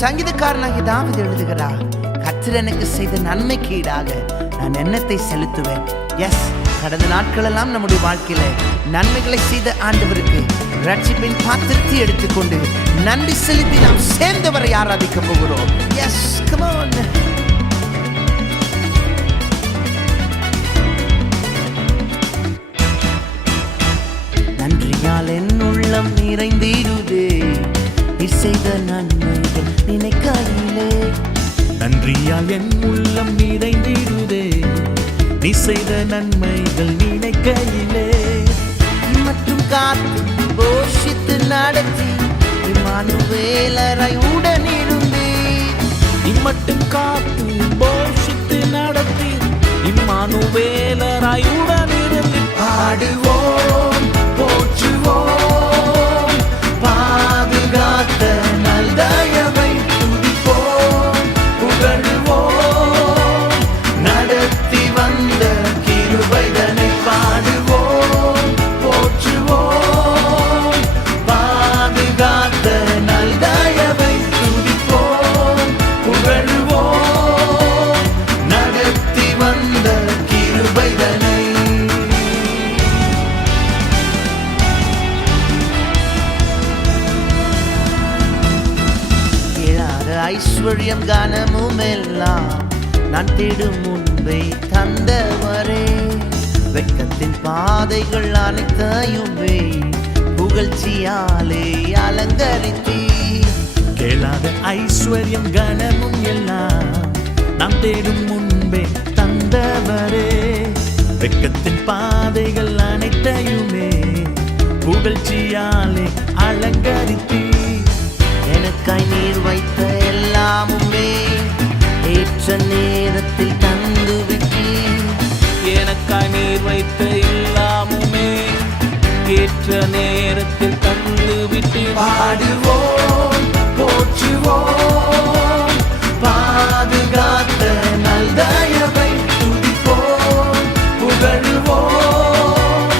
சங்கீதக்காரனாகிய தாவீது எழுதுகிறார், கர்த்தர் எனக்கு செய்த நன்மைக்கு ஈடாக நான் எண்ணத்தை செலுத்துவேன். எஸ், கடந்த நாட்கள் எல்லாம் நம்முடைய வாழ்க்கையில நன்மைகளை செய்த ஆண்டவருக்கு ரட்சிப்பின் பாத்திரத்தை எடுத்துக்கொண்டு நன்றி செலுத்தி நாம் சேர்ந்தவரை ஆராதிக்க போகிறோம். Yes, come on. நன்றியால் என் உள்ளம் நிறைந்திடுதே, நீ செய்த நன்மைகள் நினைக்கையிலே. நன்றியால் என் உள்ளம் நிறைந்திடுதே, நீ செய்த நன்மைகள் நினைக்கையிலே. மற்றும் காத்து போஷித்து நடத்தி இம்மானுவேலராய் உடனிருந்தே. இம்மட்டும் காத்து போஷித்து நடத்தி இம்மானுவேலராய் உடனிருந்து பாடுவோம், போற்றுவோம், பாதுகாத்த நல்தயவை துதிப்போம், புகழ்வோம், நடத்தி வந்த கிருபைதனை பாடுவோம், போற்றுவோம், பாதுகாத்த நல்தயவை துதிப்போம், புகழ்வோம், நடத்தி வந்த கிருபைதனை. ஐஸ்வர்யம் கனமும் எல்லாம் நான் தேடும் முன்பே தந்தவரே. வெட்கத்தின் பாதைகள் அனைத்தையுமே புகழ்ச்சியாலே அலங்கரித்தீ. கேளாத ஐஸ்வர்யம் கனமும் எல்லாம் நாம் தேடும் முன்பே தந்தவரே. வெட்கத்தின் பாதைகள் அனைத்தையுமே புகழ்ச்சியாலே அலங்கரித்தீ. எனக்காய் நீர் வைத்த எல்லாமுமே ஏற்ற நேரத்தில் தந்து விட்டீர். எனக்காய் நீர் வைத்த எல்லாமுமே ஏற்ற நேரத்தில் தந்து விட்டீர். பாடுவோம், போற்றுவோம், பாதுகாத்த நல்தயவை துதிப்போம், புகழ்வோம்,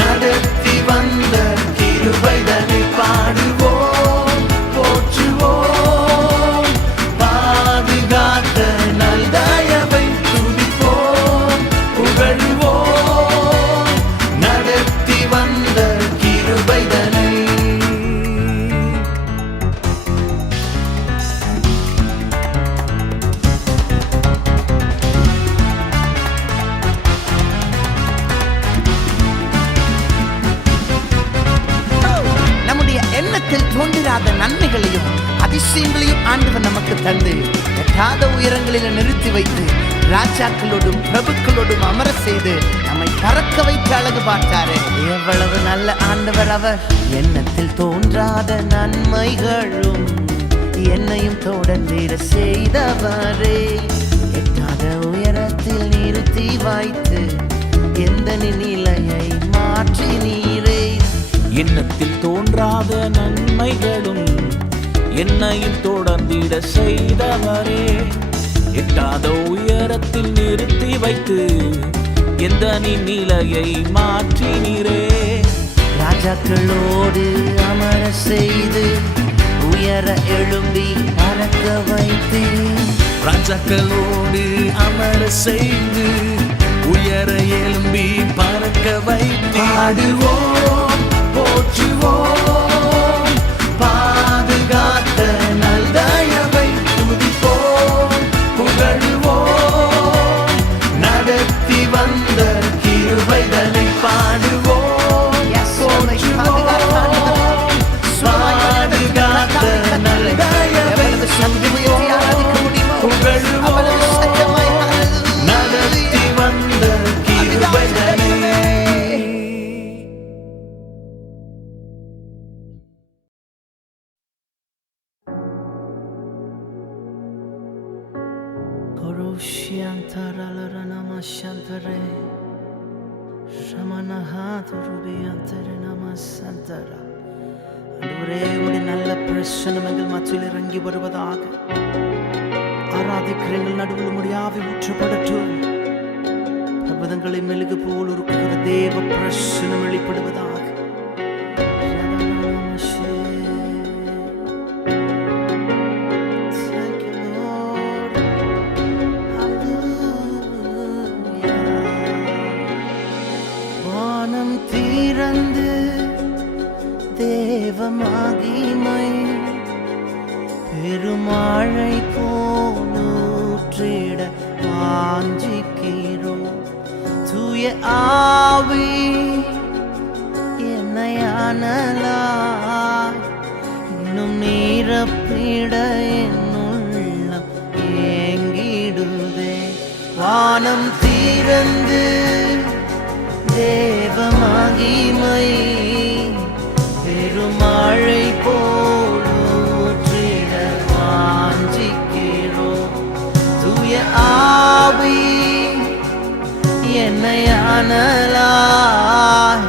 நடத்தி வந்த கிருபைதனை பாடுவோம், போற்றுவோம், பாதுகாத்த நல்தயவை துதிப்போம், புகழ்வோம், நடத்தி வந்த கிருபைதனை. நம்முடைய எண்ணத்தில் தோன்றிராத நன்மைகளையும் அதிசயங்களையும் ஆண்டவர் நமக்கு தந்து எட்டாத உயரங்களில் நிறுத்தி வைத்து ராஜாக்களோடும் பிரபுக்களோடும் அமர செய்து நம்மை பறக்க வைத்து அழகு பார்த்தாரு. எவ்வளவு நல்ல ஆண்டவர் அவர். எண்ணத்தில் தோன்றாத நன்மைகளும் என்னையும் தொடர்ந்திட செய்தவரே. எட்டாத உயரத்தில் நிறுத்தி வைத்து எந்த நிலையை மாற்றி நீரே. எண்ணத்தில் தோன்றாத நன்மைகளும் என்னையும் தொடர்ந்திட செய்தவரே. எட்டாத உயரத்தில் நிறுத்தி வைத்து எந்த நிலையை மாற்றினீரே. ராஜாக்களோடு அமர செய்து உயர எழும்பி பறக்க வைத்து. ராஜாக்களோடு அமர செய்து உயர எழும்பி பறக்க வைத்து. பாடுவோம், போற்றுவோம், பாதுகாத்த நல்தயவை துதிப்போம், புகழ்வோம், நடத்தி வந்த கிருபைதனை பாடுவோம், போற்றுவோம், பாதுகாத்த நல்தயவை துதிப்போம், புகழ்வோம், நடத்தி வந்த கிருபைதனை. நல்ல பிரசனம் எங்கள் மத்தியில் இறங்கி வருவதாக. ஆராதிக்கிற எங்கள் நடுவில் முடியாவி ஊற்றப்படட்டும். பர்வதங்களை மெழுகு போல் இருக்கிற தேவ பிரசனம் வெளிப்படுவதாக. தேவ மகிமை பெருமழை போலூற்றிட வாஞ்சிக்கிறோம். தூய ஆவி என்னை அனலாய் இன்னும் நிரப்பிட என்னுள்ளம் ஏங்கிடுதே. வானம் திறந்து தேவ மகிமை பெருமழை போலூற்றிட வாஞ்சிக்கிறோம். தூய ஆவி என்னை அனலாய்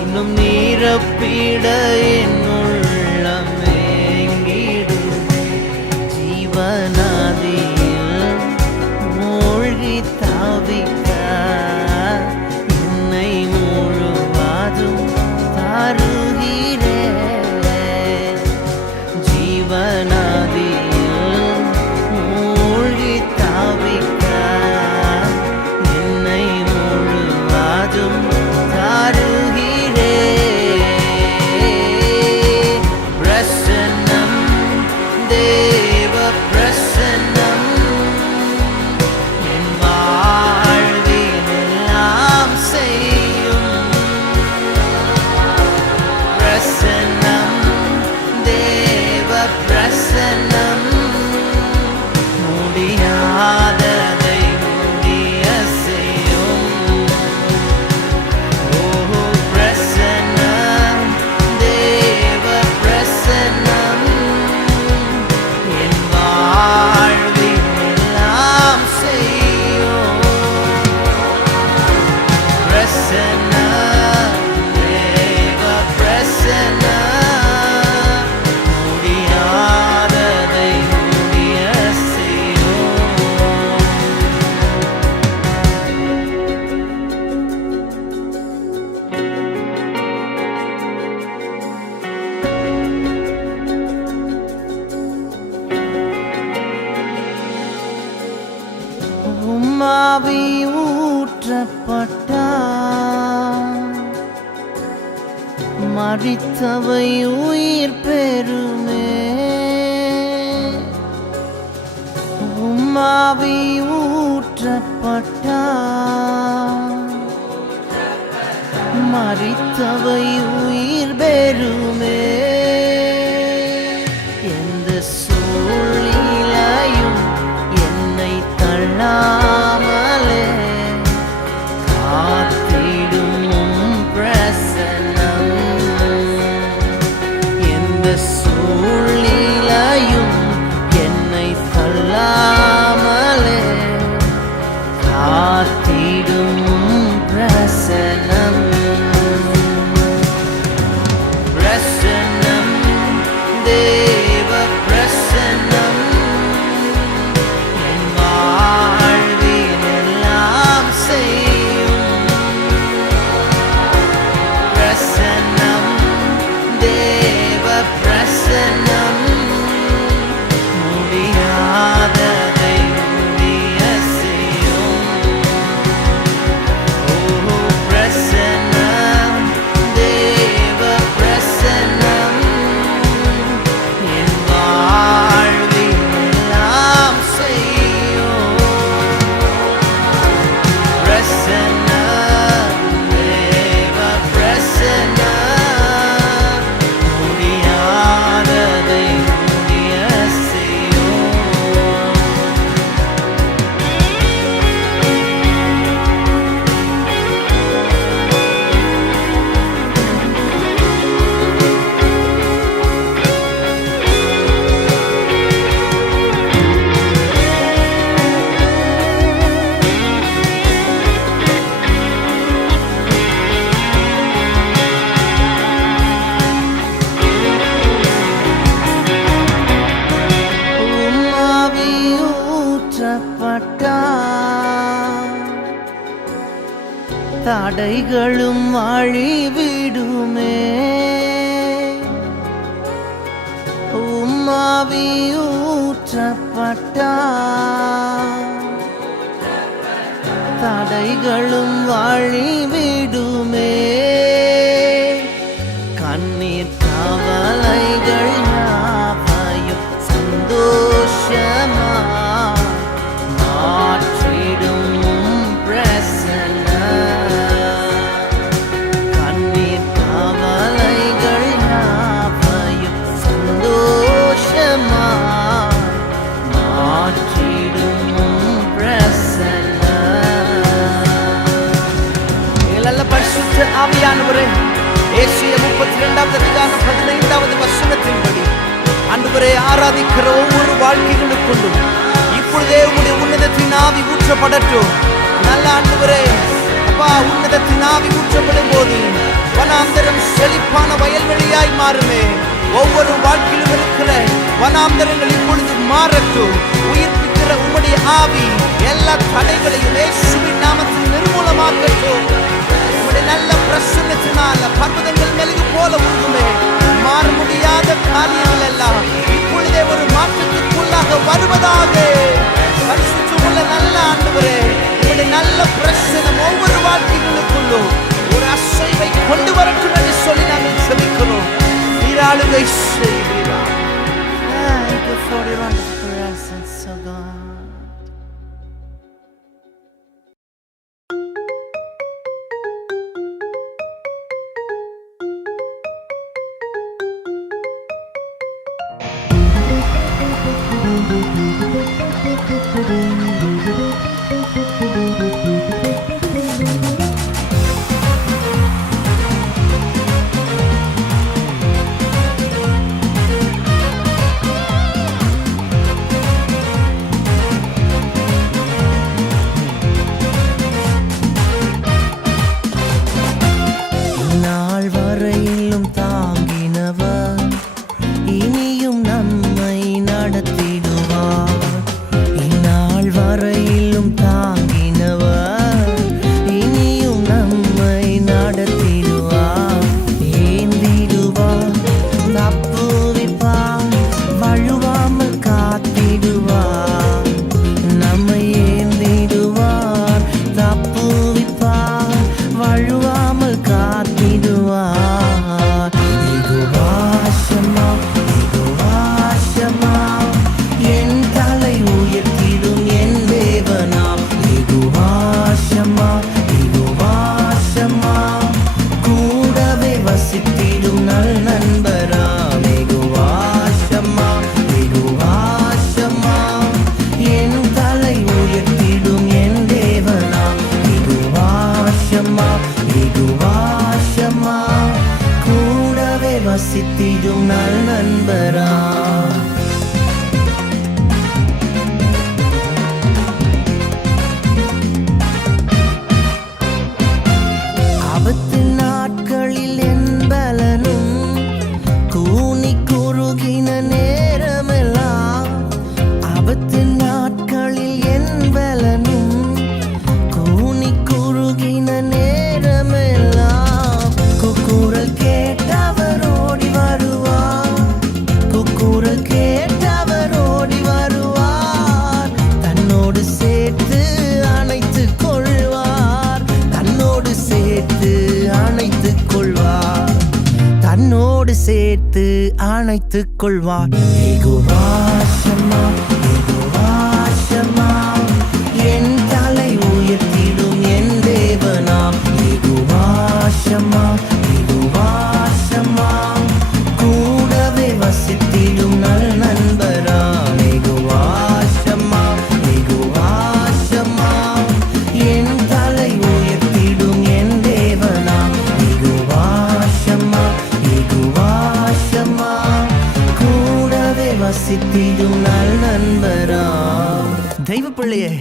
இன்னும் நிரப்பிட என்னுள்ளம் ஏங்கிடுதே. ஜீவநதியில் மூழ்கி தவிக்க என்னை முழுவதும் தருகிறேன். ஜீவநதியில் மூழ்கி தவிக்க என்னை முழுவதும் தருகிறேன். பிரசன்னம் தேவ பிரசன்னம் என் வாழ்வில் எல்லாம் செய்யும். பிரசன்னம் தேவ பிரசன்னம் முடியாததை முடிய செய்யும். ஓ பிரசன்னம் தேவ பிரசன்னம் என் வாழ்வில் எல்லாம் செய்யும். பிரசன்னம் தேவ பிரசன்னம் முடியாததை முடிய செய்யும். உம்மாவி ஊற்றப்பட்டார் மரித்தவை உயிர் பெறுமே. உம்மாவி ஊற்றப்பட்டார் மரித்தவை உயிர் பெறுமே. எந்த சூழ்நிலையும் என்னை தள்ளாமலே காத்திடும் உம் பிரசன்னம். எந்த சூழ்நிலையும் என்னை தள்ளாமலே காத்திடும் உம் பிரசன்னம். பிரசன்னம் தேவ பிரசன்னம் என் வாழ்வில் எல்லாம் செய்யும். பிரசன்னம் தேவ பிரசன்னம் முடியாததை முடிய செய்யும். ஓ பிரசன்னம் தேவ பிரசன்னம் என் வாழ்வில் எல்லாம் செய்யும். பிரசன்னம் தேவ பிரசன்னம் முடியாததை முடிய செய்யும். உம்மாவி ஊற்றப்பட்டார் தடைகளும் அழிவிடுமே. உம்மாவி ஊற்றப்பட்டார் தடைகளும் அழிவிடுமே. கண்ணீர் காவ ஆராதிக்கிற ஒவ்வொரு வாழ்க்கைகளுக்குள்ளும் இப்பொழுதே உம்முடைய உன்னதத்தின் ஆவி ஊற்றப்படட்டும். நல்ல ஆண்டவரே, அப்பா, உன்னதத்தின் ஆவி ஊற்றப்படும் போது வனாந்தரம் செழிப்பான வயல்வெளியாய் மாறுமே. ஒவ்வொரு வாழ்க்கையிலும் இருக்கிற வனாந்தரங்கள் இப்பொழுது மாறட்டும். உயிர்ப்பிக்கிற உம்முடைய ஆவி எல்லா தடைகளையும் இயேசுவின் நாமத்தில் நிர்மூலமாக்கட்டும். உம்முடைய நல்ல பிரசன்னத்தினால பர்வதங்கள் மெழுகு போல உருகுமே. மாற முடியாத காரியங்கள் எல்லாம் இப்பொழுதே ஒரு மாற்றத்திற்குள்ளாக வருவதாக. பரிசுத்தமுள்ள நல்ல ஆண்டவரே, உம்முடைய நல்ல பிரசன்னம் ஒவ்வொரு வாழ்க்கைகளுக்குள்ளும் ஒரு அசைவை கொண்டு வரட்டும் என்று சொல்லி நாங்கள் செபிக்கிறோம். நீராளுகை செய்வீராக. Thank you for your wonderful presence, oh God. வசித்திடும் நல் நண்பரா. ஆபத்து நாட்களில் என் பலனும் கூனி குறுகின நேரமெல்லாம், ஆபத்து நாட்களில் என் பலனும் கூனி குறுகின நேரமெல்லாம், குக்குரல் கேட்டவர் ஓடி வருவார், குக்குரல் கேட்டவர் ஓடி வருவார், தன்னோடு சேர்த்து அணைத்துக் கொள்வார், தன்னோடு சேர்த்து அணைத்துக் கொள்வார், தன்னோடு சேர்த்து அணைத்துக் கொள்வார். யெகோவா ஷம்மா, யெகோவா ஷம்மா, என் தலை உயர்த்திடும் என் தேவனாம். யெகோவா ஷம்மா, யெகோவா ஷம்மா, கூடவே வசித்திடும் நல் நண்பராம். யெகோவா ஷம்மா, யெகோவா ஷம்மா, என் தலை உயர்த்திடும் என் தேவனாம். யெகோவா ஷம்மா, யெகோவா ஷம்மா, கூடவே வசித்திடும் நல் நண்பராம். தெய்வ பிள்ளையே,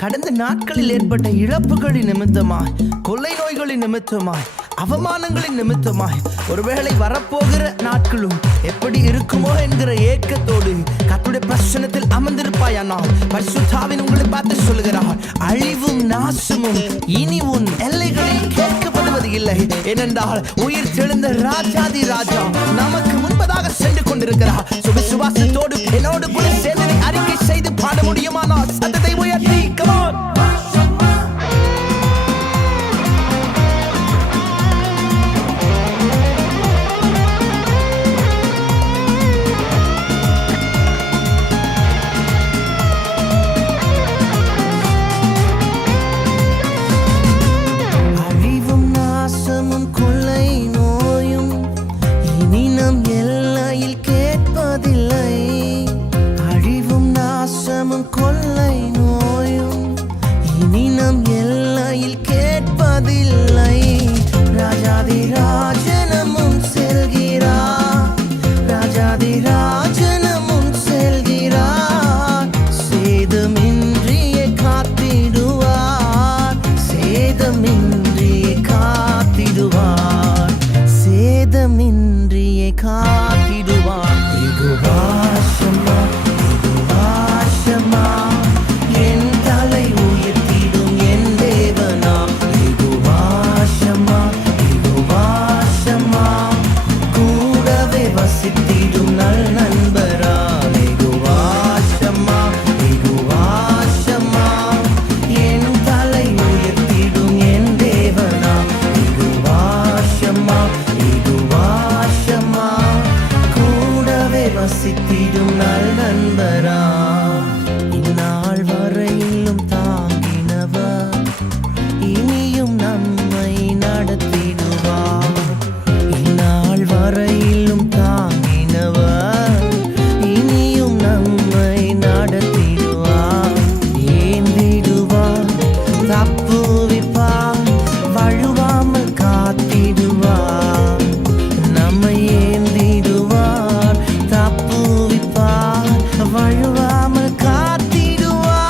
கடந்த நாட்களில் ஏற்பட்ட இழப்புகளின் நிமித்தமாய், கொள்ளை நோய்களின் நிமித்தமாய், அவமானங்களின் நிமித்தமாய், ஒருவேளை வரப்போகிற நாட்களும் எப்படி இருக்குமோ என்கிற ஏக்கத்தோடு கர்த்தருடைய பிரசன்னத்தில் அமர்ந்திருப்பாயானால் பரிசுத்தாவின் உங்களை பார்த்து சொல்லுகிறார், அழிவும் நாசமும் இனி உன் எல்லைகளில் கேட்கப்படுவது இல்லை. ஏனென்றால் உயிர் தெழுந்த ராஜாதி ராஜா நமக்கு முன்பதாக சென்று கொண்டிருக்கிறார். விசுவாசத்தோடு என்னோடு கூட சேர்ந்து அறிக்கை செய்து பாட முடியுமானால் சத்தத்தை உயர்த்தி come on. அழிவும் நாசமும் கொள்ளை நோயும் இனி நம் எல்லையில் கேட்பதில்லை. அழிவும் நாசமும் கொள்ளை ஏந்திடும் நல் நண்பரா வெகுவாசமா வெகுவாசமா என் தலை உயர்த்திடும் என் தேவனா வெகுவாசமா வெகுவாசமா கூடவே வசித்திடும் நல் நண்பரா இந்நாள் வரையிலும் தாங்கினவர் இனியும் நம்மை நடத்திடுவார் இந்நாள் வரையிலும் தாங்கினவர் இனியும் நம்மை நடத்திடுவார் ஏந்திடுவார் தப்புவிப்பார் வழுவாமல் காத்திடுவார் நம்மை ஏந்திடுவார் தப்புவிப்பார் வழுவாமல் காத்திடுவார்.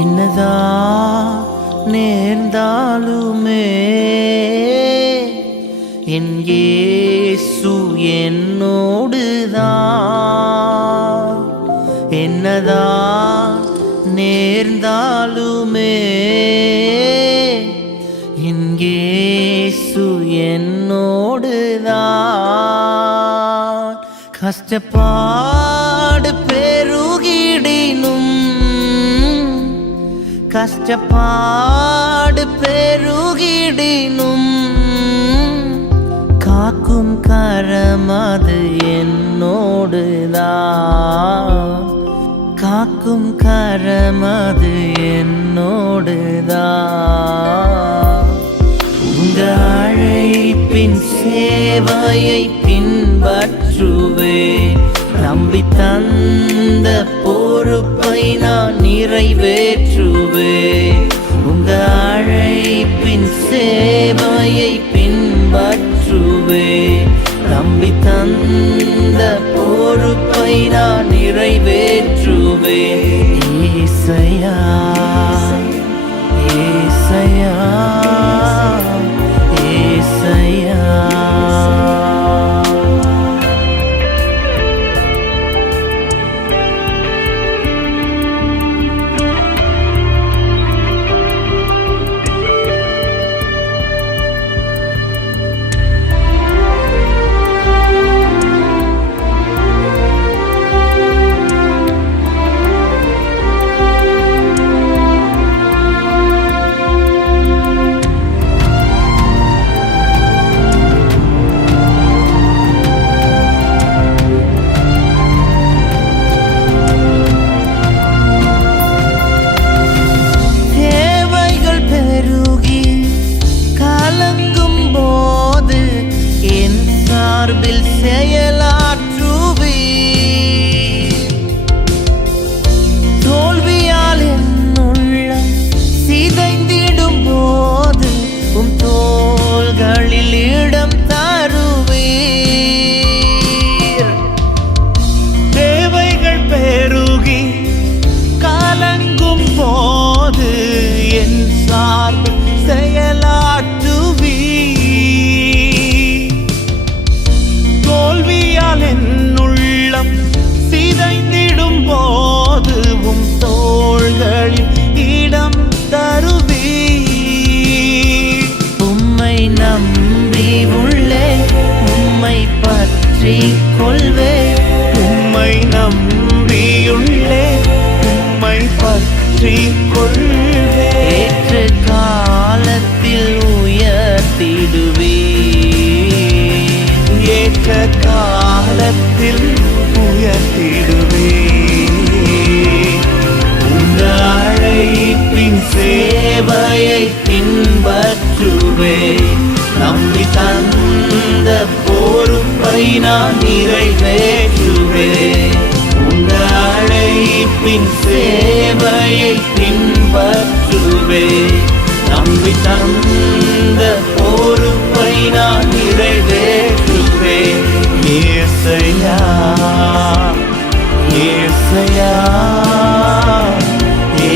என்னதான் நேர்ந்தாலுமே என் இயேசு என்னோடுதான் என்னதான் நேர்ந்தாலுமே என் இயேசு என்னோடுதான் கஷ்டப்பாடு பெருகிடினும் கஷ்டப்பாடு பெருகிடினும் காக்கும் கரமது என்னோடுதான் காக்கும் கரமது என்னோடுதான் உங்க அழைப்பின் சேவையை பின்பற்றுவே நம்பி தந்த பொறுப்பை நான் நிறைவேற்றுவே உங்க அழைப்பின் சேவையை பின்பற்றுவே நம்பி தந்த பொறுப்பை நான் நிறைவேற்றுவே ஏசையா ஏசையா ஏசையா கொள்வே உம்மை நம்பியுள்ளே உம்மை பற்றி கொள்வே ஏற்ற காலத்தில் உயர்த்திடுவே ஏற்ற காலத்தில் உயர்த்திடுவே உங்க அழைப்பின் சேவையை பின்பற்றுவே நம்பி தந்த பொறுப்பை நான் நிறைவேற்றுவேன். உங்க அழைப்பின் சேவையை பின்பற்றுவேன். நம்பி தந்த பொறுப்பை நான் நிறைவேற்றுவேன். ஏசையா ஏசையா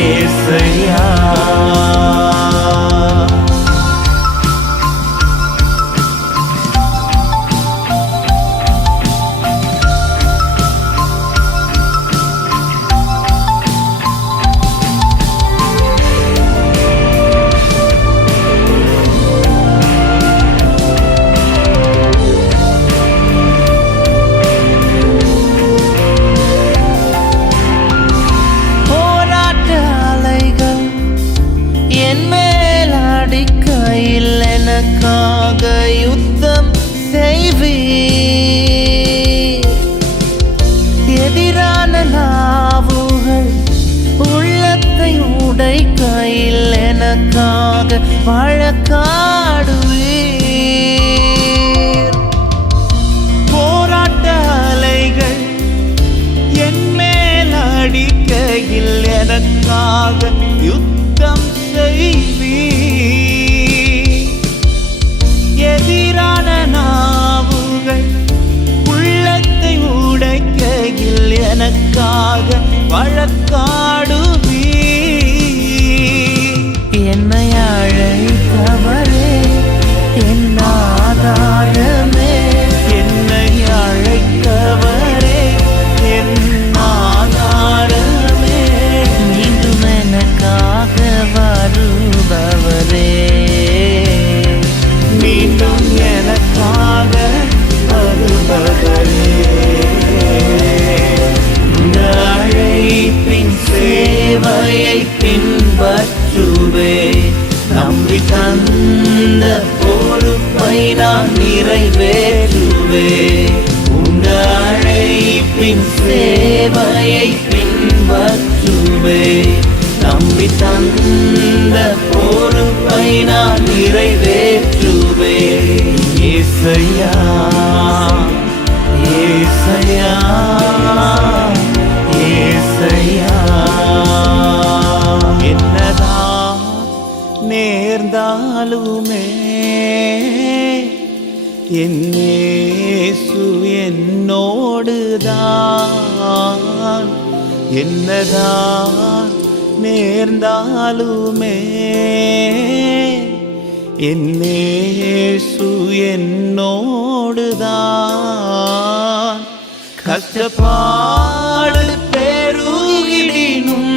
ஏசையா. யுத்தம் செய்வீர். எதிரான நாவுகள் உள்ளத்தை உடைக்கையில் எனக்காக வழக்காடுவீர். போராட்ட அலைகள் என் மேல் அடிக்கையில் எனக்காக யுத்தம் செய்வீர். எதிரான நாவுகள் உள்ளத்தை உடைக்கையில் எனக்காக வழக்காடுவீர். என்னை அழைத்தவரே என் ஆதாரமே. என்னை அழைத்தவரே என் ஆதாரமே. மீண்டும் எனக்காக வருபவரே. மீண்டும் எனக்காக வருபவரே. அழைப்பின் சேவையை பின்பற்றுவே. நம்பி தந்த பொறுப்பை நான் நிறைவேற்றுவே. உங்க அழைப்பின் சேவையை பின்பற்றுவே. நம்பி தந்த பொறுப்பை நான் நிறைவேற்றுவே. ஏசையா ஏசையா ஏசையா. என்னதான் நேர்ந்தாலுமே என் இயேசு என்னோடுதான். என்னதான் நேர்ந்தாலுமே என் இயேசு என்னோடுதான். கஷ்டப்பாடு பெருகிடினும்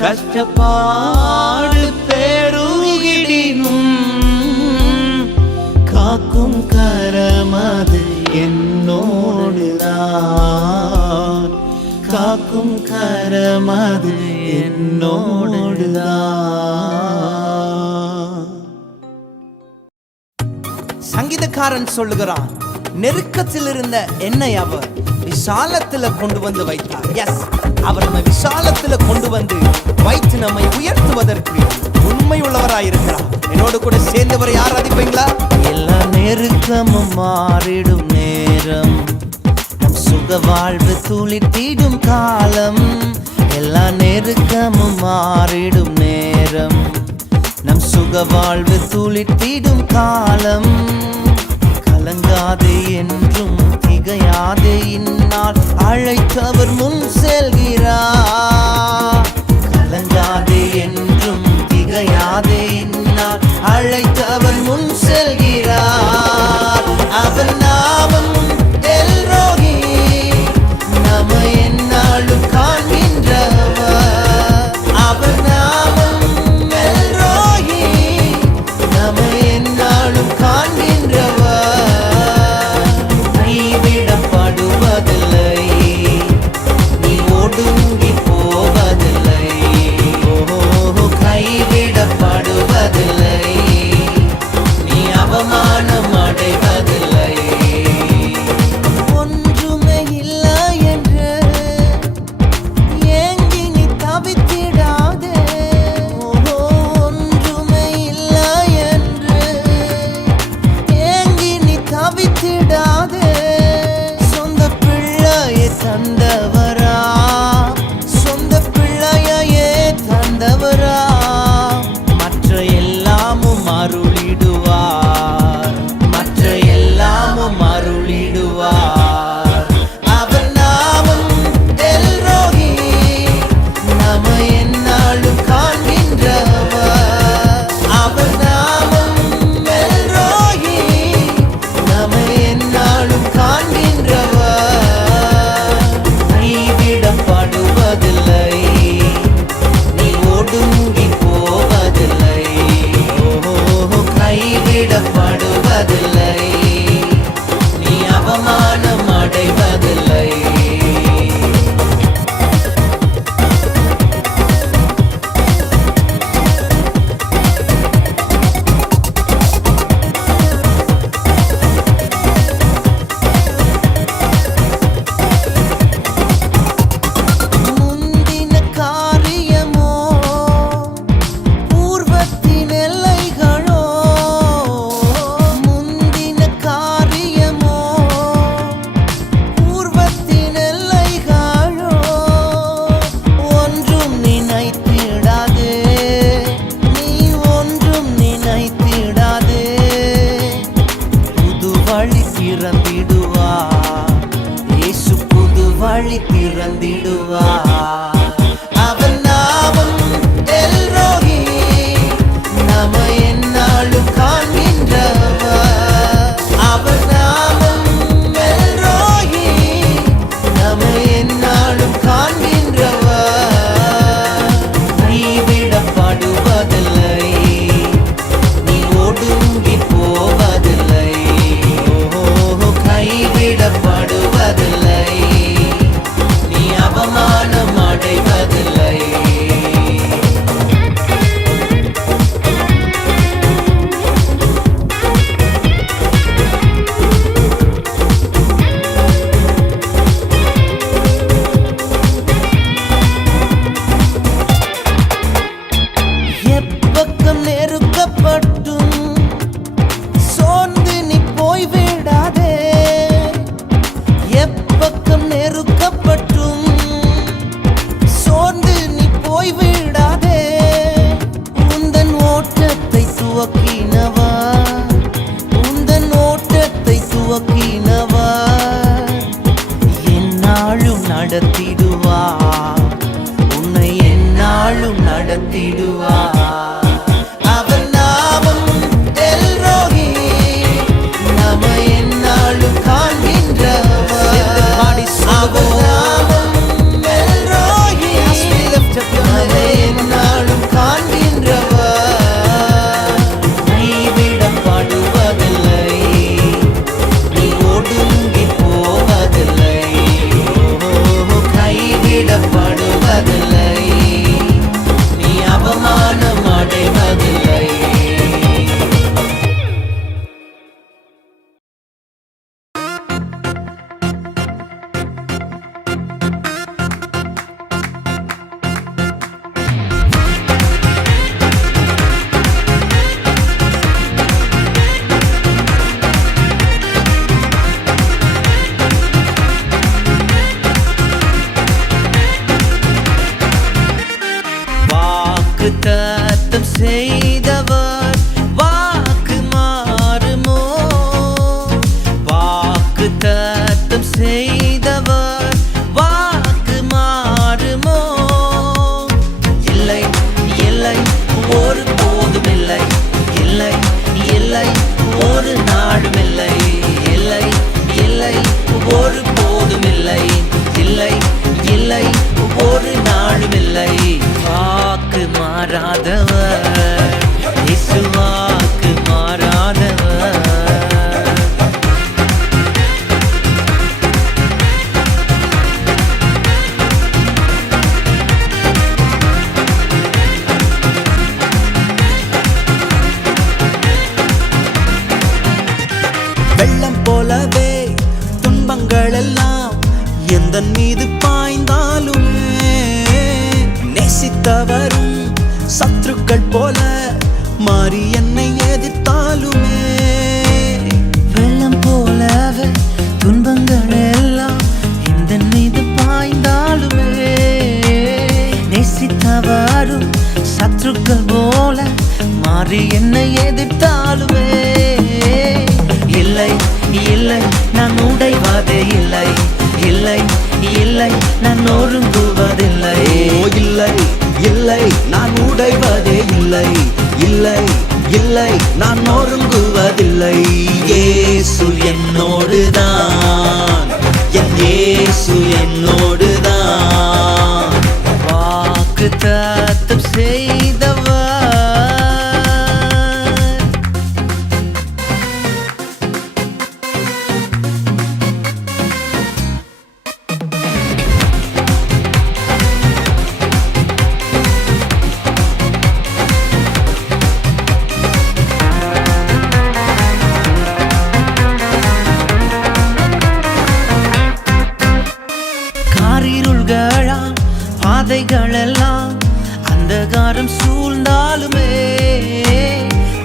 கஷ்டப்பாடு பெருகிடினும் காக்கும் கரமது என்னோடுதான். காக்கும் கரமது என்னோடுதான். சங்கீதக்காரன் சொல்லுகிறான், நெருக்கத்தில் இருந்த என்னை அவர் விசாலத்துல கொண்டு வந்து வைத்தார். எஸ், அவர் நம்மை விசாலத்துல கொண்டு வந்து வைத்து நம்மை உயர்த்துவதற்கு உண்மை உள்ளவராயிருக்கிறார். என்னோடு கூட சேர்ந்தவரை யார் அதிப்பீங்களா? எல்லா நெருக்கமும் மாறிடும் நேரம், நம் சுக வாழ்வு துளித்திடும் காலம். எல்லா நெருக்கமும் மாறிடும் நேரம், நம் சுக வாழ்வு துளித்திடும் காலம். கலங்காதே என்றும் திகையாதே, இந்நாள் அழைத்தவர் முன் செல்கிறார். கலங்காதே என்றும் திகையாதே, இந்நாள் அழைத்தவர் முன் செல்கிறார். அவர் நாமம் எல்ரோகி, நம்மை எந்நாளும் காண்கின்றவர். அவர் நாமம் எல்ரோகி, நம்மை எந்நாளும் காண்கின்ற வழி திறந்திடுவார். இயேசு புது வழி திறந்திடுவார். அவன் நாமம் எல்ரோஹி, நாம என்னாலும் காண்கின்றவர். அவன் நாமம் எல்ரோஹி, நாம என்னாலும் காண்கின்றவர். கைவிடப்படுவதில்லை, நீ ஒடுங்கி போவதில்லை. கைவிடப்படுவதில்லை, நீ அவமானம் அடைவதில்லை. எப்பக்கம் நெருக்கப்பட்டும் சோர்ந்து நீ போய்விடாதே. எப்பக்கம் நெருக்கப்பட்டும் சோர்ந்து நீ போய்விடாதே. உந்தன் ஓட்டத்தை துவக்கினவர், உந்தன் ஓட்டத்தை துவக்கினவர் என்னாலும் நடத்திடுவார். உன்னை என்னாலும் நடத்திடுவார். அவன் நாமம் எல்ரோஹி, நாம என்னாலும் காண்கின்றவர். அவன் நாமம் எல்ரோஹி, நாம என்னாலும் காண்கின்றவர். கைவிடப்படுவதில்லை, நீ ஒடுங்கி போவதில்லை. கைவிடப்படுவதில்லை, நீ அவமானம் அடைவதில்லை. வாக்குத்தத்தம் செய்தவர் வாக்கு மாறுமோ? வாக்குத்தத்தம் செய்தவர் வாக்கு மாறுமோ? இல்லை இல்லை ஒரு போதும் இல்லை, இல்லை இல்லை ஒரு நாளும் இல்லை, இல்லை இல்லை ஒரு போதும் இல்லை, இல்லை இல்லை ஒரு நாளும் இல்லை. வாக்கு மாறாதவர், இயேசு வாக்கு மாறாதவர். வெள்ளம் போலவே துன்பங்கள் எல்லாம் எந்தன் மீது பாய்ந்தாலுமே, நேசித்தவரும் சத்துருக்கள் போல மாறி என்னை எதிர்த்தாலுமே. வெள்ளம் போலவே துன்பங்கள் எல்லாம் இந்த மீது பாய்ந்தாலுமே, நேசித்தவரும் சத்துருக்கள் போல மாறி என்னை எதிர்த்தாலுமே. இல்லை இல்லை நான் உடைவதே இல்லை, இல்லை இல்லை நான் நொறுங்குவதில்லை. இல்லை இல்லை நான் உடைவதே இல்லை, இல்லை இல்லை நான் நொறுங்குவதில்லை. இயேசு என்னோடுதான், என் இயேசு என்னோடுதான். வாக்குத்தத்தம் செய்தவர் பாதைகளெல்லாம் அந்தகாரம் சூழ்ந்தாலுமே,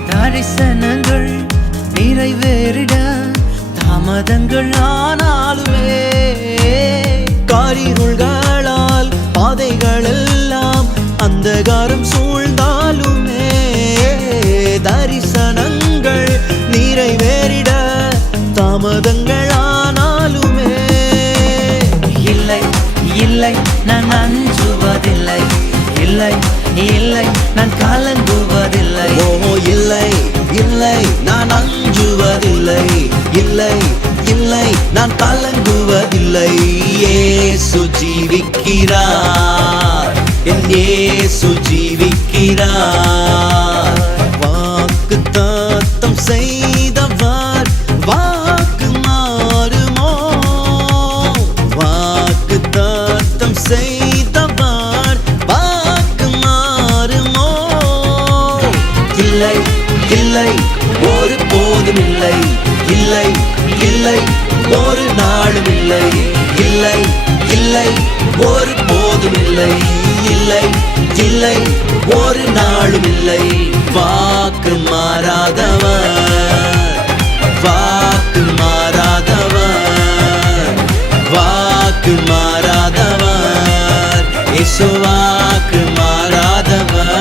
தரிசனங்கள் நிறைவேறிட தாமதங்கள் ஆனாலுமே. காரிருள்களால் பாதைகளெல்லாம் அந்தகாரம் சூழ்ந்தாலுமே, தரிசனங்கள் நிறைவேறிட தாமதங்களானாலுமே இல்லை இல்லை நான் அஞ்சுவதில்லை, இல்லை இல்லை நான் கலங்குவதில்லை. ஓ இல்லை இல்லை நான் அஞ்சுவதில்லை, இல்லை இல்லை நான் கலங்குவதில்லை. இயேசு ஜீவிக்கிறார், என் இயேசு ஜீவிக்கிறார். வாக்கு தத்தம் செய்தவர் வாக்கு மாறுமோ, வாக்கு தத்தம் செய்தவர் வாக்கு மாறுமோ. இல்லை இல்லை ஒரு போதும் இல்லை, இல்லை இல்லை ஒரு நாளும் இல்லை, இல்லை இல்லை ஒரு போதும் இல்லை, இல்லை இல்லை ஒரு நாளும் இல்லை. வாக்கு மாறாதவர், வாக்கு மாறாதவர், வாக்கு மாறாதவர், இயேசு வாக்கு மாறாதவர்.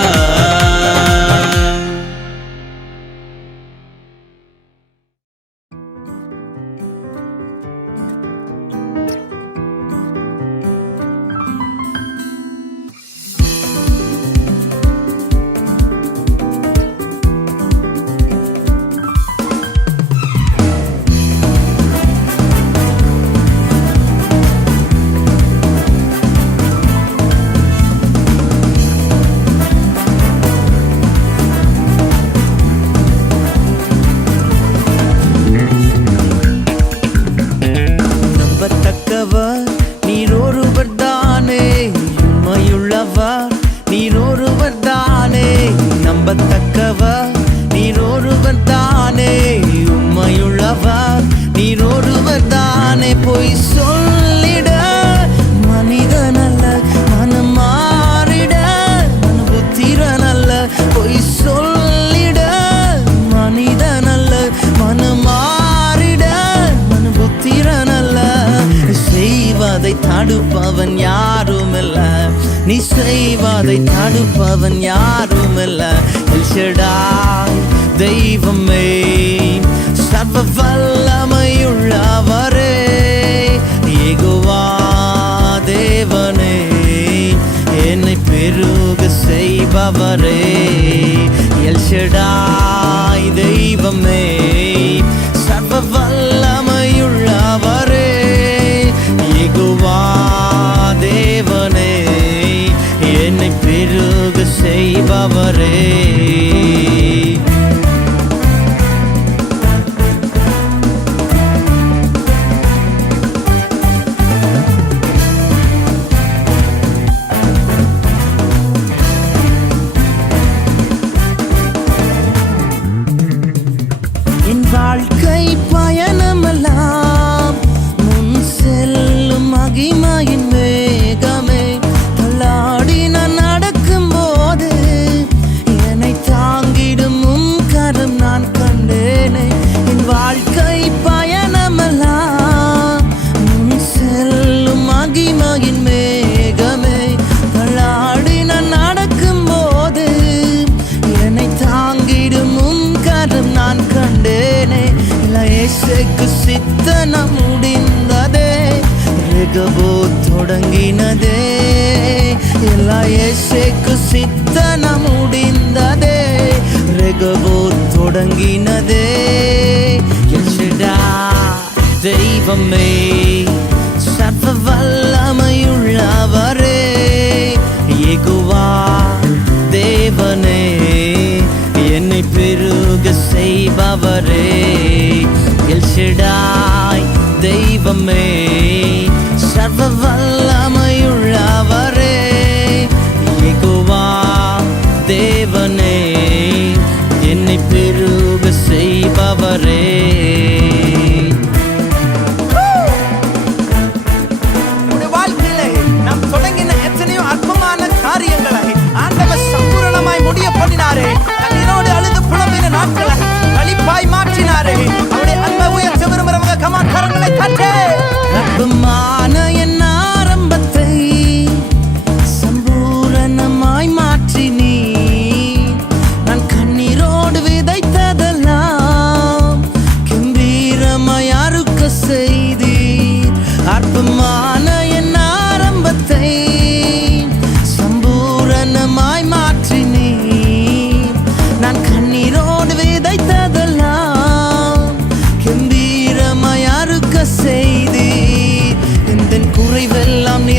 நம்பத்தக்கவர் நீர் ஒருவர் தானே, உண்மையுள்ளவர் நீர் ஒருவர் தானே. நம்பத்தக்கவர் நீர் ஒருவர் தானே, உண்மையுள்ளவர் நீர் ஒருவர் தானே. பொய் சொல்லிட மனிதனல்ல, மனம் மாறிட மனுபுத்திரனல்ல. பொய் சொல்லிட மனிதனல்ல, மனம் மாறிட மனுபுத்திரனல்ல. செய்வதை தடுப்பவன் யாருமில்ல, நீ செய்வதை தடுப்பவன் யாருமில்ல. எல் ஷடாய் தெய்வமே, சர்வ வல்லமையுள்ளவரே, யெகோவா தேவனே, என்னை பெருக செய்பவரே. எல் ஷடாய் தெய்வமே, சர்வ வல்லமையுள்ளவரே, யெகோவா தேவனே, என்னை பெருக செய்பவரே. என் வாழ்க்கை பயணமெல்லாம் முன் செல்லும் மகிமையின் மேகமே. தள்ளாடி நான் நடக்கும் போது என்னை தாங்கிடும் உம் கரம் நான் கண்டேனே. என் வாழ்க்கை பயணமெல்லாம் முன் செல்லும் மகிமையின் மேகமே. தள்ளாடி நான் நடக்கும் போது என்னை தாங்கிடும் உம் கரம் நான் கண்டேனே. இயேசுக்கு சித்தனம் முடிந்ததே, ரெகபோ தொடங்கினதே. இயேசுக்கு சித்தனம் முடிந்ததே, ரெகபோ தொடங்கினதே. எல் ஷடாய் தெய்வமே, சர்வ வல்லமையுள்ளவரே, யெகோவா தேவனே, என்னை பெருக செய்பவரே. எல் ஷடாய் தெய்வமே, சர்வ வல்லமையுள்ளவரே, யெகோவா தேவனே, என்னை பெருக செய்பவரே. வாழ்க்கையிலே நாம் தொடங்கின எத்தனையோ அற்பமான காரியங்களை ஆண்டவர் சம்பூரணமாய் முடிய பண்ணினாரே. கண்ணீரோடு அழுது புலம்பின நாட்களை களிப்பாய் மாற்றினாரே. அவருடைய அன்பை உயர்த்த விரும்புறவங்க கமான் கரங்களை தட்டு. ரப்பமான என் ஆரம்ப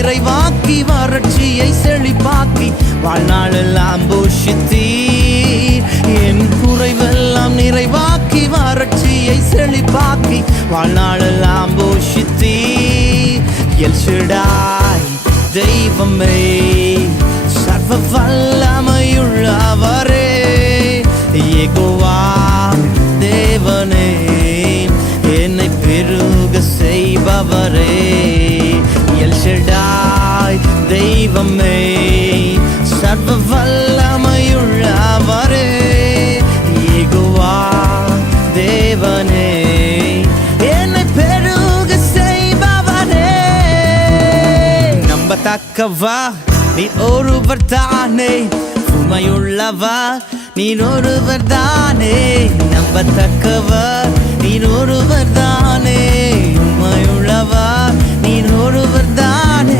நிறைவாக்கி வறட்சியை செழிப்பாக்கி வாழ்நாளெல்லாம் போஷித்தீர். என் குறைவெல்லாம் நிறைவாக்கி வறட்சியை செழிப்பாக்கி வாழ்நாளெல்லாம் போஷித்தீர். எல் ஷடாய் தெய்வமே, சர்வ வல்லமையுள்ளவரே, யெகோவா தேவனே, என்னை பெருக செய்பவரே. எல் ஷடாய் தெய்வமே, சர்வ வல்லமையுள்ளவரே, யெகோவா தேவனே, என்னை பெருக செய்பவரே. நம்பத்தக்கவா நீர் ஒருவர் தானே, உண்மையுள்ளவா நீர் ஒருவர் தானே. நம்பத்தக்கவர் நீர் ஒருவர் தானே, உண்மையுள்ளவா நீர் ஒருவர் தானே.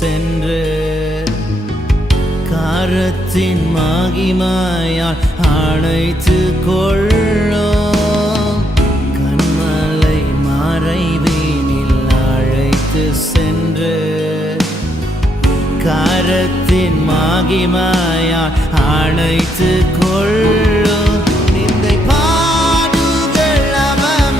சென்று காரத்தின் மகிமையால் அணைத்து கொள்ளும். கண்மலை மறைவீனில் அழைத்து சென்று காரத்தின் மகிமையால் அணைத்து கொள்ளும். நிந்தை பாடுகள் அவமானமெல்லாம்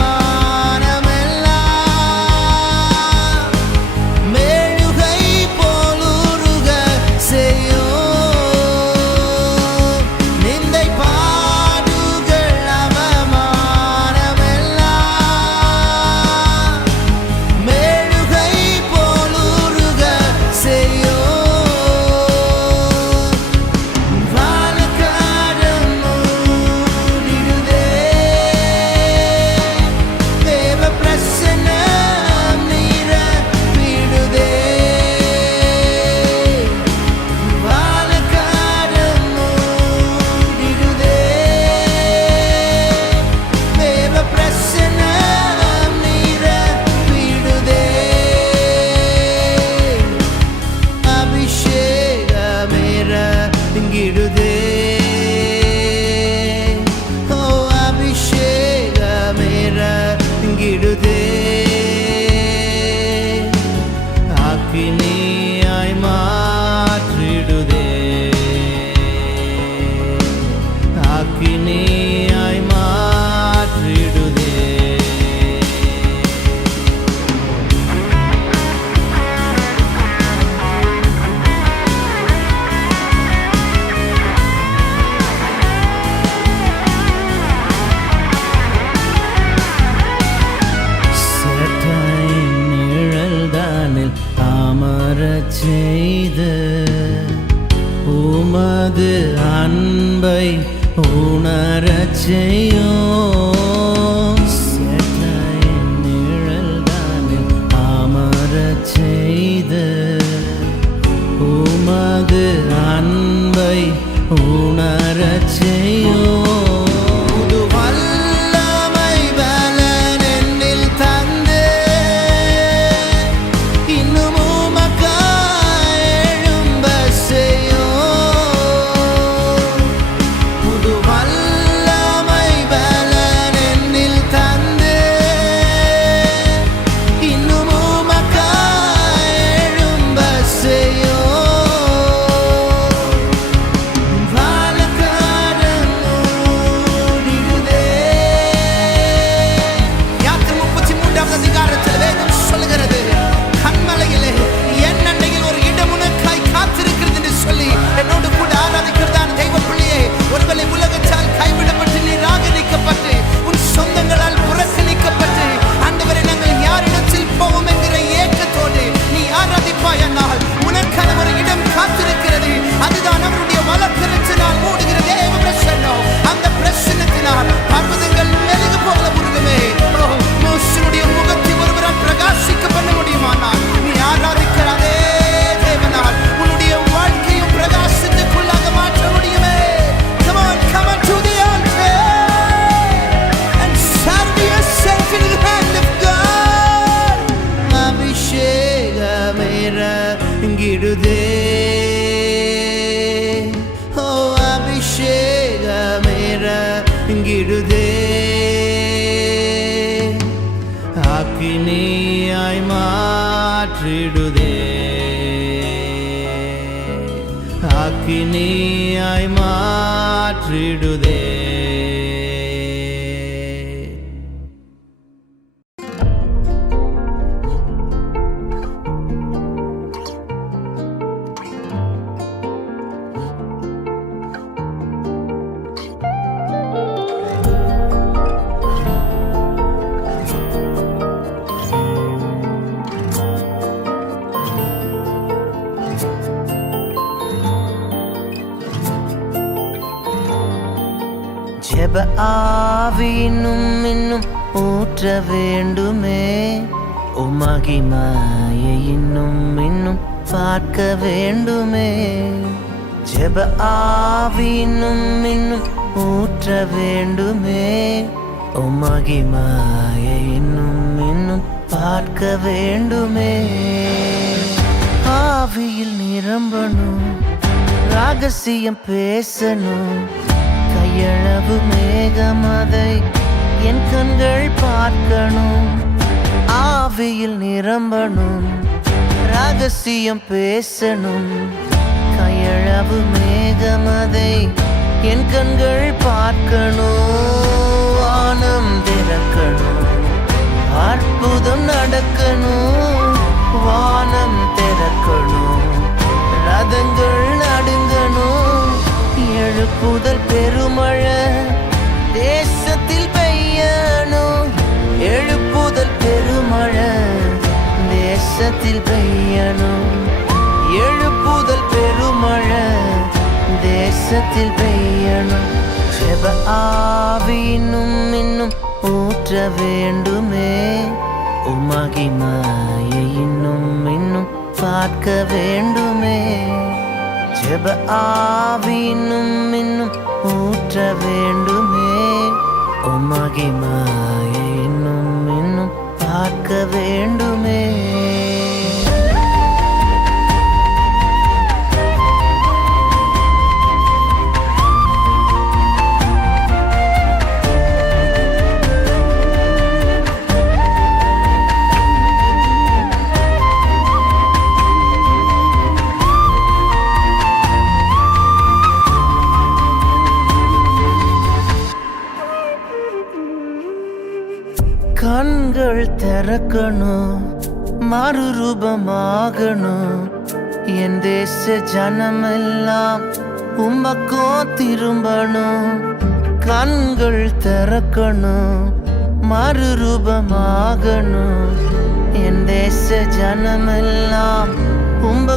மெழுகை போலுருக செய்யும். நிந்தை பாடுகள் அவமானமெல்லாம் மெழுகை போலுருக செய்யும். வானக்க செய்து உமது அன்பை உணரச் செய்யும் செட்டையின் நிழல்தானில் அமரச் செய்து உமது அன்பை உணரச் செய்யும் அக்கினியாய் மாற்றிடுதே அக்கினியாய் மாற்றிடுதே ஜெப ஆவியினும் இன்னும் ஊற்ற வேண்டுமே உமகிமாயை இன்னும் பார்க்க வேண்டுமே ஜெப ஆவியினும் இன்னும் ஊற்ற வேண்டுமே உமகிமாயை இன்னும் பார்க்க வேண்டுமே ஆவியில் நிரம்பணும் ரகசியம் பேசணும் கையளவு மேகம் அதை என் கண்கள் பார்க்கணும் ஆவியில் நிரம்பணும் ரகசியம் பேசணும் கையளவு மேகம் அதை என் கண்கள் பார்க்கணும் வானம் திறக்கணும் அற்புதம் நடக்கணும் வானம் திறக்கணும் ரதங்கள் நடுங்கணும் எழுப்புதல் பெருமழை தேசத்தில் பெய்யணும் எழுப்புதல் பெருமழை தேசத்தில் பெய்யணும் எழுப்புதல் பெருமழை தேசத்தில் பெய்யணும் ஜெப ஆவியினும் இன்னும் ஊற்ற வேண்டுமே உமகிமாயை இன்னும் பார்க்க வேண்டுமே ஜெப ஆவியினும் இன்னும் ஊற்ற வேண்டுமே உமகிமாயை இன்னும் பார்க்க வேண்டுமே கண்கள் திறக்கணும் மறுரூபமாகணும் என் தேச ஜனமெல்லாம் உமக்கும் திரும்பணும் கண்கள் திறக்கணும் மறுரூபமாகணும் என் தேச ஜனமெல்லாம் உம்ப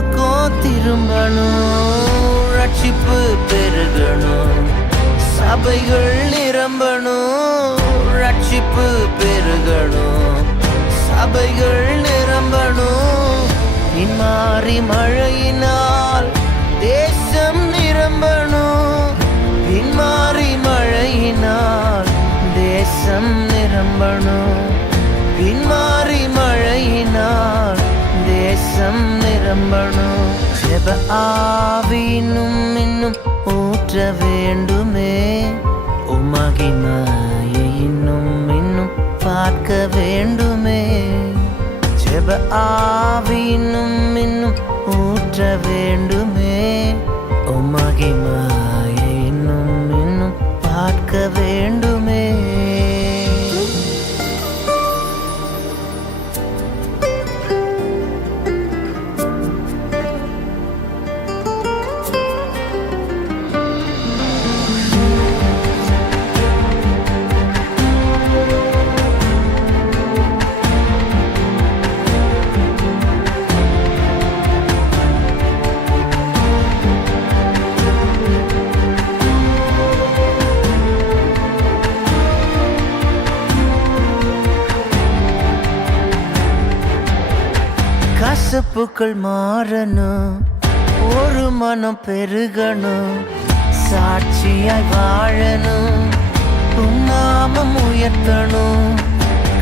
ரட்சிப்பு பெருகணும், சபைகள் நிரம்பணும். ரட்சிப்பு பெருகணும், சபைகள் நிரம்பணும். பின்மாறி மழையினால் தேசம் நிரம்பணும். பின்மாறி மழையினால் தேசம் நிரம்பணும். பின்மாறி மழையினால் தேசம் நிரம்பணும். ஜெப ஆவி இன்னும் ஊற்ற வேண்டுமே. உமகிமையை இன்னும் பார்க்க வேண்டுமே. ஜெப ஆவி இன்னும் ஊற்ற வேண்டுமே. உமகிமையை இன்னும் பார்க்க வேண்டுமே. கசப்புக்கள் மாறணும், ஒரு மனம் பெருகணும். சாட்சியாய் வாழணும், உம் நாமம் உயர்த்தணும்.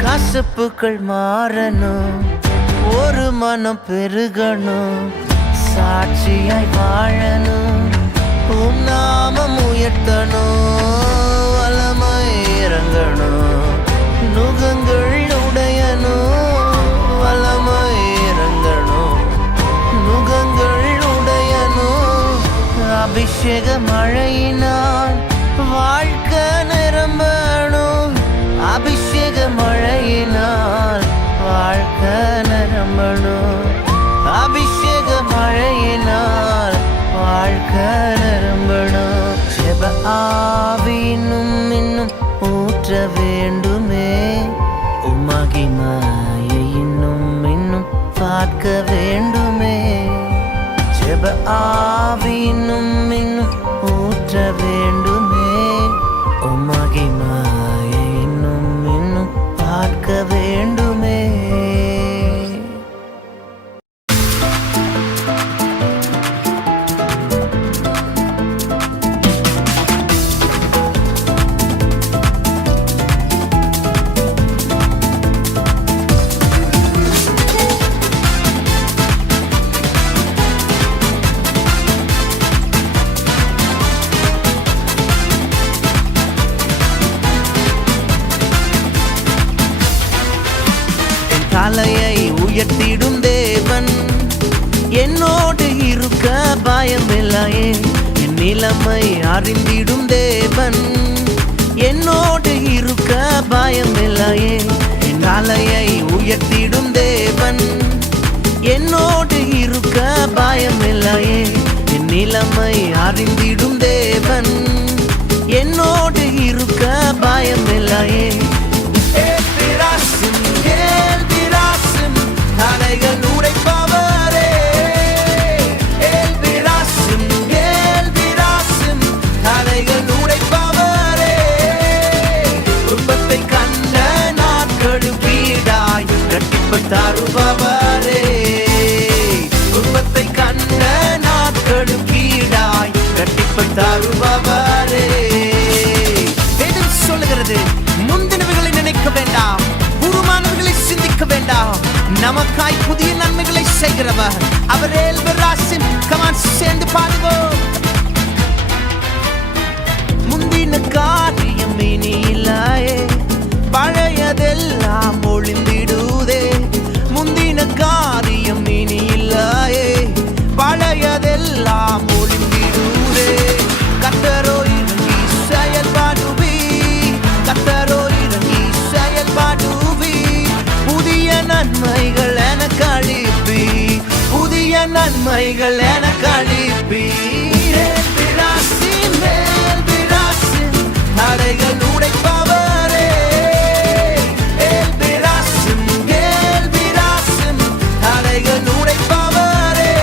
கசப்புக்கள் மாறணும், ஒரு மனம் பெருகணும். சாட்சியாய் வாழணும், உம் நாமம் உயர்த்தணும். வலமை இறங்கணும், நுகங்கள் உடையணும். வலமை நுகங்கள் உடையணும். அபிஷேக மழையினால் வாழ்க்கை நிரம்பணும். அபிஷேக மழையினால் வாழ்க்கை நிரம்பணும். அபிஷேக மழையினால் வாழ்க்கை நிரம்பணும். ஜெப ஆவி இன்னும் ஊற்ற வேண்டுமே. உமகிமையை இன்னும் பார்க்க வேண்டுமே. ஜெப ஆவி இன்னும் ஊற்ற வேண்டுமே. உமகிமையை இன்னும் பார்க்க வேண்டுமே. தலையை உயர்த்திடும் தேவன் என்னோடு இருக்க பயமில்லையே. என் நிலைமை அறிந்திடும் தேவன் என்னோடு இருக்க பயமில்லையே. என் தலையை உயர்த்திடும் தேவன் என்னோடு இருக்க பயமில்லையே. என் நிலைமை அறிந்திடும் தேவன் என்னோடு இருக்க பயமில்லையே. தடைகள் உடைப்பவரே, தடைகள் உடைப்பவரே. குடும்பத்தை கண்ட நாட்களும் வீடாய் இரட்டிப்பு தருபவரே. குடும்பத்தை கண்ட நாட்களும் கீழாய் இரட்டிப்பு தருபவரே. வேதம் சொல்லுகிறது, முந்தினவைகளை நினைக்க வேண்டாம், பூர்வமானவர்களை சிந்திக்க வேண்டாம். நமக்காய் புதிய நன்மைகளை செய்கிறவர் அவர். எல்பராசிம் கமான் சேர்ந்து பாடுவோம். முந்தின காரியம் இனி இல்லையே, பழையதெல்லாம் ஒளிந்திடுதே. முந்தின காரியம் இனி இல்லையே, பழையதெல்லாம் ஒளிந்திடுதே. கர்த்தரோ இறங்கி செயல்பாடுவி, கர்த்தரோ இறங்கி செயல்பாடுவி. புதிய நன்மைகள் எனக்கு அளிப்பி, புதிய நன்மைகள் எனக்கு அளிப்பி. தடைகள் உடைப்பவரே, தடைகள் உடைப்பவரே.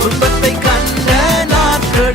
குடும்பத்தை கண்ட நாட்கள்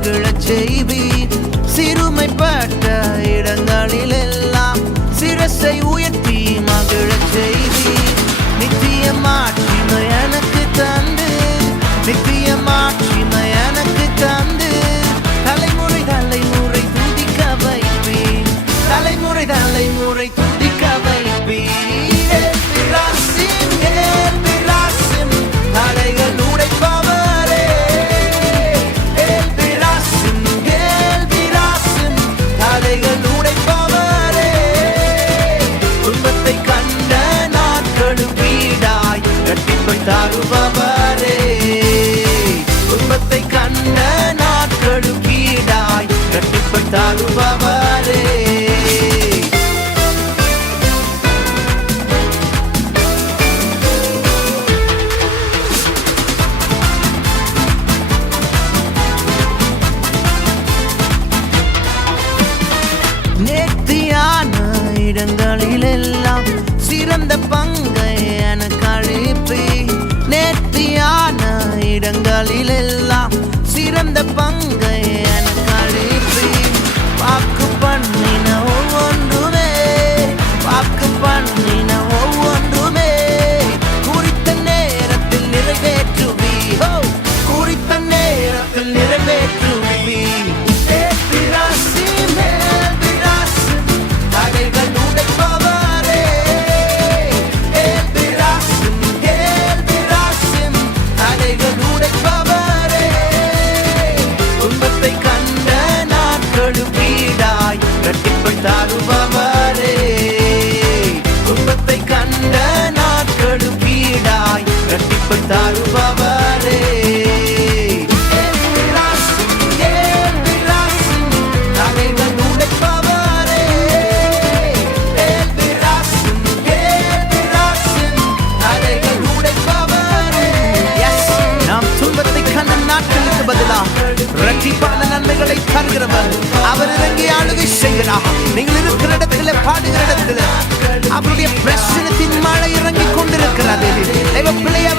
மகிழச் செய்வீர். சிறுமைப்பட்ட இடங்களிலெல்லாம் சிரசை உயர்த்தி மகிழச் செய்வீர். நித்திய மாட்சிமை எனக்கு தந்து, நித்திய மாட்சிமை எனக்கு தந்து, தலைமுறை தலைமுறை துதிக்க வைப்பீர். தலைமுறை தலைமுறை துதிக்க வைப்பீர். பிராசிம் பிராசிம் தடைகள் உடைப்பவரே. பிராசிம் பிராசிம் தடைகள் உடைப்பவரே. துன்பத்தை கண்ட நாட்களும் வீடாய் இரட்டிப்பை தருபவரே. துன்பத்தை கண்ட நாட்களும் வீடாய் இரட்டிப்பை தருபவரே. நேர்த்தியான இடங்களிலெல்லாம் சிறந்த பங்கை எனக்கு அளிப்பி. நேர்த்தியான இடங்களிலெல்லாம் சிறந்த பங்கை எனக்கு அளிப்பி. வாக்கு பண்ணின ஒவ்வொன்றுமே, வாக்கு பண்ணின ஒவ்வொன்றுமே குறித்த நேரத்தில் நிறைவேற்றுவி. குறித்த நேரத்தில் நிறைவேற்றுவி. தடைகள் உடைப்பவரே. தடைகள் உடைப்பவரே. துன்பத்தை கண்ட நாட்களும் வீடாய் இரட்டிப்பை தருபவரே. துன்பத்தை கண்ட நாட்களும் வீடாய் இரட்டிப்பை தருபவரே. தடைகள் உடைப்பவரே. தடைகள் உடைப்பவரே. நாம் துன்பத்தை கண்ட நாட்களுக்கு பதிலாக இரட்டிப்பான நன்மைகளை தருகிறவர். அவர் இறங்கி ஆளுகை செய்கிறார். நீங்கள் இருக்கிற இடத்துல, பாடுகிற இடத்துல அவருடைய பிரசனத்தின் மழை இறங்கி கொண்டிருக்கிறது. பிள்ளைய